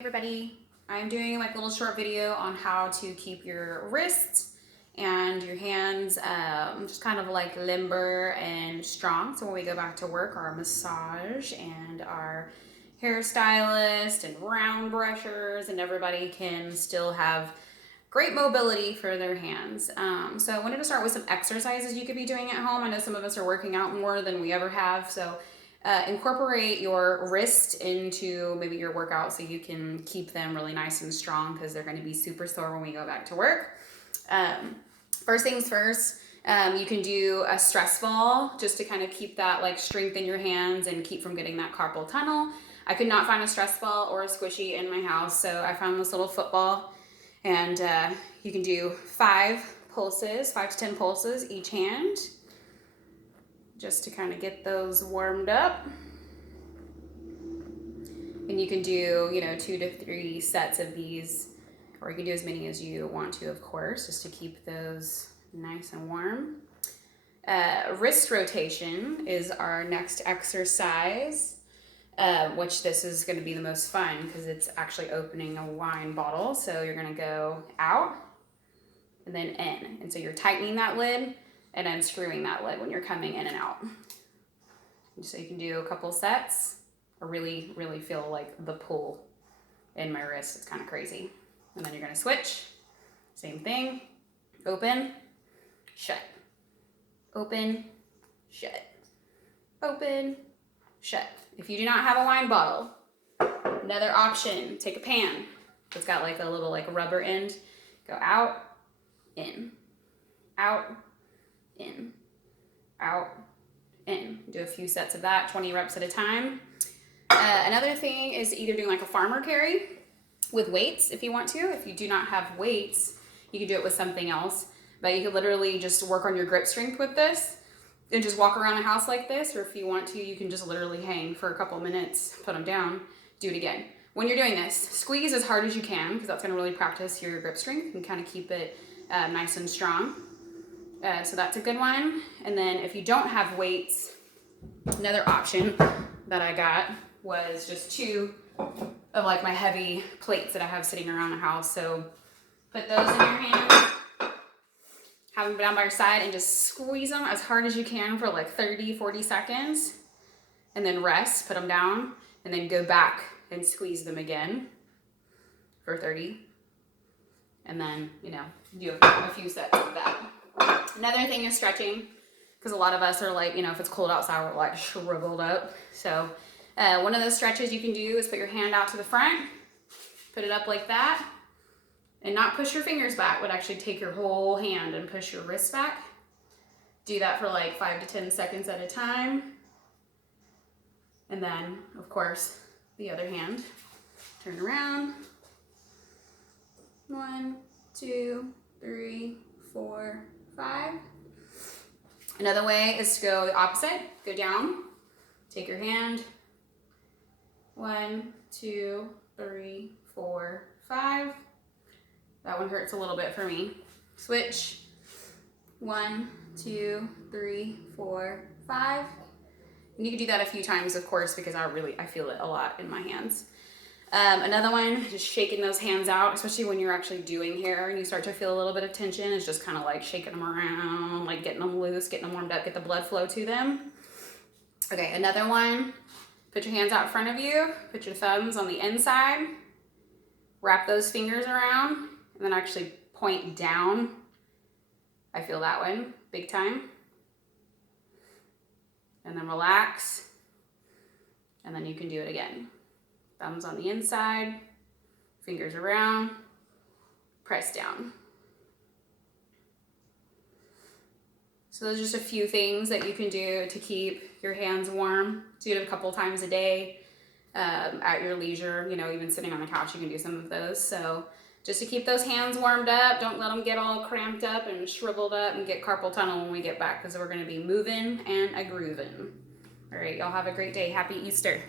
Everybody, I'm doing like a little short video on how to keep your wrists and your hands just kind of like limber and strong. So when we go back to work, our massage and our hairstylist and round brushers and everybody can still have great mobility for their hands. So I wanted to start with some exercises you could be doing at home. I know some of us are working out more than we ever have, so incorporate your wrist into maybe your workout so you can keep them really nice and strong because they're going to be super sore when we go back to work. First things first, you can do a stress ball just to kind of keep that like strength in your hands and keep from getting that carpal tunnel. I could not find a stress ball or a squishy in my house, so I found this little football, and you can do 5 to 10 pulses each hand, just to kind of get those warmed up. And you can do, 2 to 3 sets of these, or you can do as many as you want to, of course, just to keep those nice and warm. Wrist rotation is our next exercise, which this is going to be the most fun because it's actually opening a wine bottle. So you're going to go out and then in. And so you're tightening that lid and unscrewing that lid when you're coming in and out. And so you can do a couple sets. I really, really feel like the pull in my wrist. It's kind of crazy. And then you're going to switch. Same thing. Open, shut. Open, shut. Open, shut. If you do not have a wine bottle, another option, take a pan. It's got like a little like rubber end. Go out, in, out, in, out, in. Do a few sets of that, 20 reps at a time. Another thing is either doing like a farmer carry with weights if you want to. If you do not have weights, you can do it with something else. But you can literally just work on your grip strength with this and just walk around the house like this. Or if you want to, you can just literally hang for a couple minutes, put them down, do it again. When you're doing this, squeeze as hard as you can because that's going to really practice your grip strength and kind of keep it nice and strong. So that's a good one. And then if you don't have weights, another option that I got was just 2 of like my heavy plates that I have sitting around the house. So put those in your hands, have them down by your side, and just squeeze them as hard as you can for like 30-40 seconds, and then rest, put them down, and then go back and squeeze them again for 30, and then do a few sets of that. Another thing is stretching, because a lot of us are like, if it's cold outside, we're like shriveled up. So one of those stretches you can do is put your hand out to the front, put it up like that, and not push your fingers back, but actually take your whole hand and push your wrist back. Do that for like 5 to 10 seconds at a time. And then, of course, the other hand. Turn around. 1, 2, 3, 4, 5. Another way is to go the opposite. Go down. Take your hand. 1, 2, 3, 4, 5. That one hurts a little bit for me. Switch. 1, 2, 3, 4, 5. And you can do that a few times, of course, because I feel it a lot in my hands. Another one, just shaking those hands out, especially when you're actually doing hair and you start to feel a little bit of tension. It's just kind of like shaking them around, like getting them loose, getting them warmed up, get the blood flow to them. Okay, another one. Put your hands out in front of you. Put your thumbs on the inside. Wrap those fingers around. And then actually point down. I feel that one big time. And then relax. And then you can do it again. Thumbs on the inside, fingers around, press down. So those are just a few things that you can do to keep your hands warm. Do it a couple times a day at your leisure. Even sitting on the couch, you can do some of those. So just to keep those hands warmed up, don't let them get all cramped up and shriveled up and get carpal tunnel when we get back, because we're going to be moving and a grooving. All right, y'all have a great day. Happy Easter.